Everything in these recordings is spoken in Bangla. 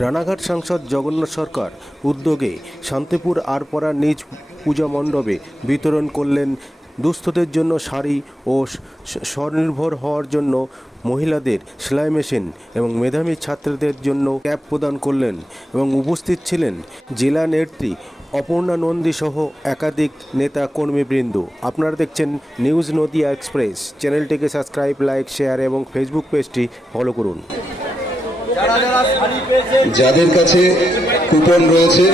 রানাঘাট সাংসদ জগন্নাথ সরকার উদ্যোগে শান্তিপুর আরপাড়া নিজ পূজা মণ্ডপে বিতরণ করলেন দুস্থদের জন্য শাড়ি ও স্বনির্ভর হওয়ার জন্য মহিলাদের সেলাই মেশিন এবং মেধাবী ছাত্রদের জন্য ক্যাব প্রদান করলেন এবং উপস্থিত ছিলেন জেলা নেত্রী অপর্ণা নন্দী সহ একাধিক নেতা কর্মীবৃন্দ আপনারা দেখছেন নিউজ নদিয়া এক্সপ্রেস। চ্যানেলটিকে সাবস্ক্রাইব, লাইক, শেয়ার এবং ফেসবুক পেজটি ফলো করুন। যাদের কাছে কুপন রয়েছে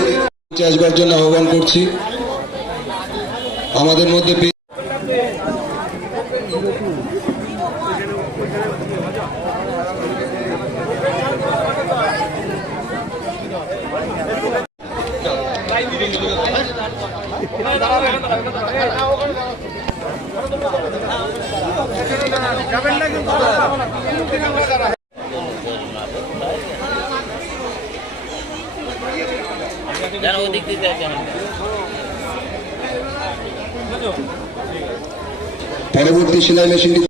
আসবার জন্য আহ্বান করছি। আমাদের মধ্যে যেন ওদিক যায় পরবর্তী সেলাই মেশিনটি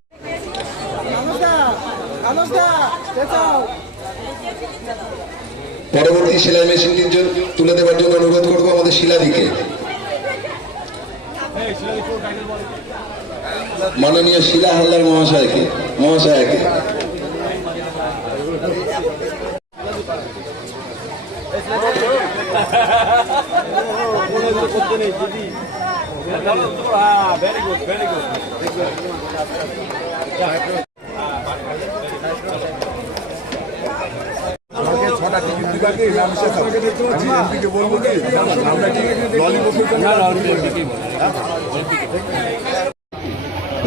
পরবর্তী সেলাই মেশিনটি তুলে দেওয়ার জন্য অনুরোধ করব আমাদের শিলাদিকে। মাননীয় শিলা হালদার মহাশয়কে মহাশয়কে।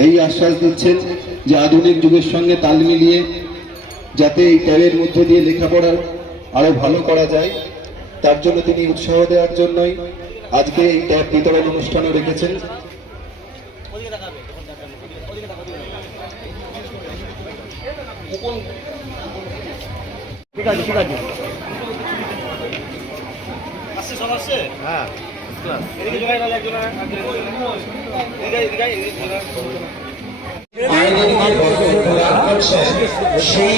এই আশ্বাস দিচ্ছেন যে আধুনিক যুগের সঙ্গে তাল মিলিয়ে যাতে এই ট্যাবের মধ্য দিয়ে লেখাপড়া আরও ভালো করা যায় তার জন্য তিনি উৎসাহ দেওয়ার জন্যই আজকে এই ট্যাব বিতরণ অনুষ্ঠানও রেখেছেন। ঠিক আছে ঠিক আছে। আসছে সব আসছে? হ্যাঁ এদিকে জোগাড় নাহলে একজন এদিকে এদিকে এদিকে সেই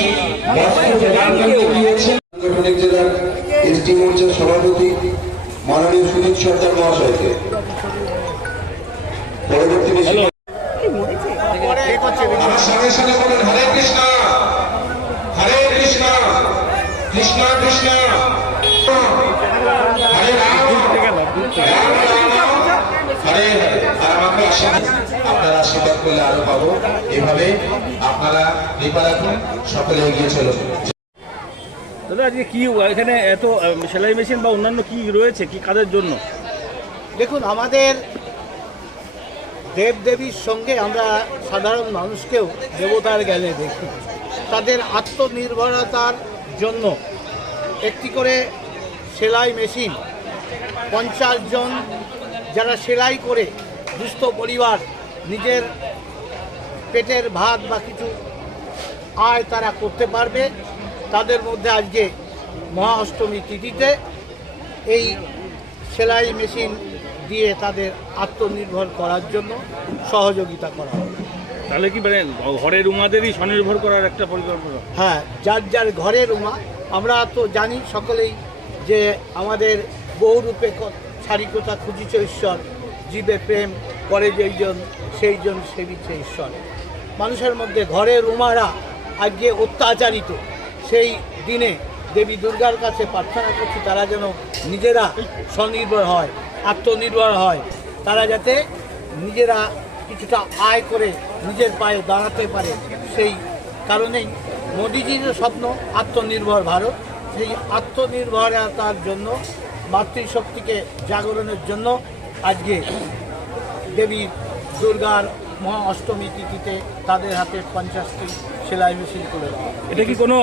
এসটি মোর্চার সভাপতি মাননীয় সুজিত সর্দার মহাশয়কে। পরবর্তী আমার সঙ্গে সঙ্গে বলুন হরে কৃষ্ণ হরে কৃষ্ণ কৃষ্ণ কৃষ্ণ। হরে রাম হরে হরে আমাকে আপনারা আশীর্বাদ করলে আরও পাবো। এভাবে আপনারা কৃপা রাখুন সকলে এগিয়ে চলুন। দাদা আজকে কি এখানে এত সেলাই মেশিন বা অন্যান্য কি রয়েছে? কি কাজের জন্য? দেখুন, আমাদের দেবদেবীর সঙ্গে আমরা সাধারণ মানুষকেও দেবতার জ্ঞানে দেখি। তাদের আত্মনির্ভরতার জন্য একটি করে সেলাই মেশিন, পঞ্চাশ জন যারা সেলাই করে দুস্থ পরিবার, নিজের পেটের ভাত বা কিছু আয় তারা করতে পারবে। তাদের মধ্যে আজকে মহা অষ্টমী তিথিতে এই সেলাই মেশিন দিয়ে তাদের আত্মনির্ভর করার জন্য সহযোগিতা করা হবে। তাহলে কি মানে ঘরের উমাদেরই স্বনির্ভর করার একটা পরিকল্পনা? হ্যাঁ যার যার ঘরের উমা আমরা তো জানি সকলেই যে আমাদের বহুরূপে সারিকতা খুঁজিছে ঈশ্বর জীবে প্রেম করে যেইজন সেইজন সেবিছে ঈশ্বর। মানুষের মধ্যে ঘরের উমারা আজকে অত্যাচারিত। সেই দিনে দেবী দুর্গার কাছে প্রার্থনা করছি তারা যেন নিজেরা স্বনির্ভর হয়, আত্মনির্ভর হয়। তারা যাতে নিজেরা কিছুটা আয় করে নিজের পায়ে দাঁড়াতে পারে সেই কারণেই মোদিজির স্বপ্ন আত্মনির্ভর ভারত। সেই আত্মনির্ভরতার জন্য, মাতৃশক্তিকে জাগরণের জন্য আজকে দেবী দুর্গার মহা অষ্টমী তিথিতে তাদের হাতে পঞ্চাশটি সেলাই মেশিন করে দেওয়া এটা কি কোনো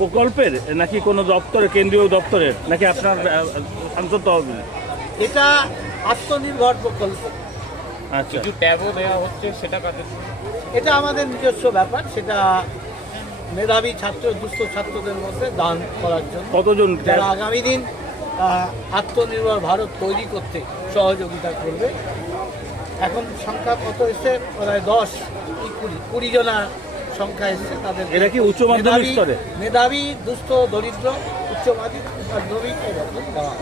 প্রকল্পের নাকি কোনো দপ্তরের কেন্দ্রীয় দপ্তরের? নাকি আপনার সাংসদ তহবিল এটা আত্মনির্ভর প্রকল্প। আচ্ছা। ট্যাবও দেওয়া হচ্ছে সেটা কাজে এটা আমাদের নিজস্ব ব্যাপার। সেটা মেধাবী ছাত্র দুস্থ ছাত্রদের মধ্যে দান করার জন্য। কতজন যারা আগামী দিন আত্মনির্ভর ভারত তৈরি করতে সহযোগিতা করবে এখন সংখ্যা কত এসছে? প্রায় দশ। কুড়ি। কুড়ি জনা সংখ্যা এসেছে তাদের। এরা কি উচ্চ মাধ্যমিক মেধাবী- স্তরে? মেধাবী দুস্থ দরিদ্র উচ্চ মাধ্যমিক মাধ্যমিক দেওয়া